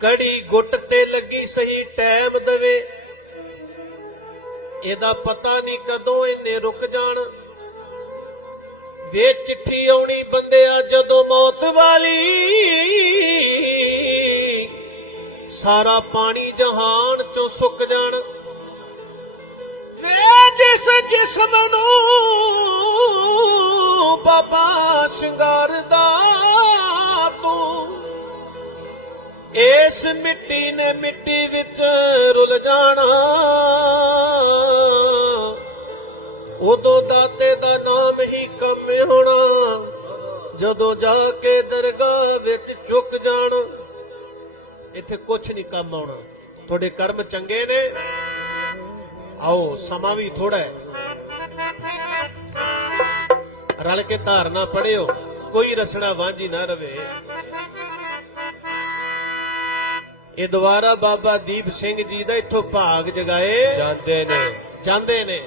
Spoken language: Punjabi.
ਕੜੀ ਗੁੱਟ ਤੇ ਲੱਗੀ ਸਹੀ ਟਾਈਮ ਦੇਵੇ। ਇਹਦਾ ਪਤਾ ਨਹੀਂ ਕਦੋਂ ਇਹਨੇ ਰੁਕ ਜਾਣ। ਵੇ ਚਿੱਠੀ ਆਉਣੀ ਬੰਦਿਆ ਜਦੋਂ ਮੌਤ ਵਾਲੀ। ਸਾਰਾ ਪਾਣੀ ਜਹਾਨ ਚੋਂ ਸੁੱਕ ਜਾਣ। ਵੇ ਜਿਸ ਜਿਸਮ ਨੂੰ ਬਾਬਾ ਸ਼ਿੰਗਾਰਦਾ ਇਸ ਮਿੱਟੀ ਨੇ ਮਿੱਟੀ ਵਿੱਚ ਰੁਲ ਜਾਣਾ। ਉਦੋਂ ਦਾਤੇ ਦਾ ਨਾਮ ਹੀ ਕੰਮ ਹੋਣਾ, ਜਦੋਂ ਜਾ ਕੇ ਦਰਗਾਹ ਵਿੱਚ ਝੁਕ ਜਾਣ। ਇੱਥੇ ਕੁਝ ਨਹੀਂ ਕੰਮ ਆਉਣਾ। ਤੁਹਾਡੇ ਕਰਮ ਚੰਗੇ ਨੇ। ਆਓ, ਸਮਾਂ ਵੀ ਥੋੜਾ ਹੈ। ਰਲ ਕੇ ਧਾਰਨਾ ਪੜਿਓ ਕੋਈ ਰਸਣਾ ਵਾਂਝੀ ਨਾ ਰਵੇ। ਇਹ ਦੁਆਰਾ ਬਾਬਾ ਦੀਪ ਸਿੰਘ ਜੀ ਦਾ ਇੱਥੋਂ ਭਾਗ ਜਗਾਏ। ਜਾਂਦੇ ਨੇ। ਜਾਂਦੇ ਨੇ।